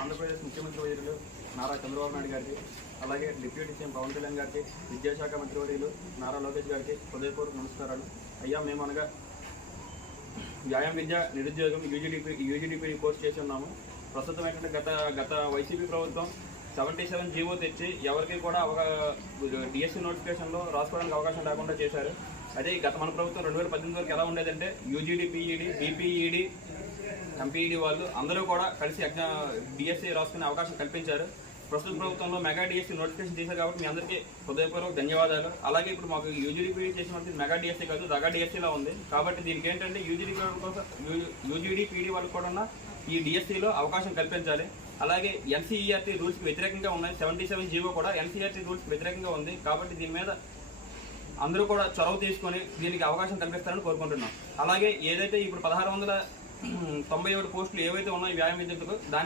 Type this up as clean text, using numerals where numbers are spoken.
ఆంధ్రప్రదేశ్ ముఖ్యమంత్రి వర్యులు నారా చంద్రబాబు నాయుడు గారికి, అలాగే డిప్యూటీ సీఎం పవన్ కళ్యాణ్ గారికి, విద్యాశాఖ మంత్రి వర్యులు నారా లోకేష్ గారికి హృదయపూర్వక నమస్కారాలు. అయ్యా, మేము అనగా వ్యాయామ విద్య నిరుద్యోగం యూజీడీపీ కోర్స్ చేసి ఉన్నాము. ప్రస్తుతం ఏంటంటే గత వైసీపీ ప్రభుత్వం 77 జీవో తెచ్చి ఎవరికి కూడా డిఎస్సీ నోటిఫికేషన్లో రాసుకోవడానికి అవకాశం లేకుండా చేశారు. అదే మన ప్రభుత్వం 2018 వరకు ఎలా ఉండేదంటే యూజీడీ, పీఈడీ, బీపీఈడీ, ఎంపీఈడీ వాళ్ళు అందరూ కూడా కలిసి డిఎస్సీ రాసుకునే అవకాశం కల్పించారు. ప్రస్తుత ప్రభుత్వంలో మెగా డిఎస్సీ నోటిఫికేషన్ చేశారు కాబట్టి మీ అందరికీ హృదయపూర్వక ధన్యవాదాలు. అలాగే ఇప్పుడు మాకు యూజీడీ చేసినప్పుడు మెగా డిఎస్సీ కాదు, దగా డిఎస్సీలో ఉంది. కాబట్టి దీనికి ఏంటంటే యూజీడీ పీడీ వాళ్ళకి కూడా ఈ డిఎస్సీలో అవకాశం కల్పించాలి. అలాగే ఎన్సీఈఆర్టీ రూల్స్కి వ్యతిరేకంగా ఉన్నాయి. 77 జీవో కూడా ఎన్సీఈఆర్టీ రూల్స్కి వ్యతిరేకంగా ఉంది. కాబట్టి దీని మీద అందరూ కూడా చొరవ తీసుకొని దీనికి అవకాశం కల్పిస్తారని కోరుకుంటున్నాం. అలాగే ఏదైతే ఇప్పుడు 1697 పోస్టులు ఏవైతే ఉన్నాయో వ్యాయామ విద్యుత్తుకు దాని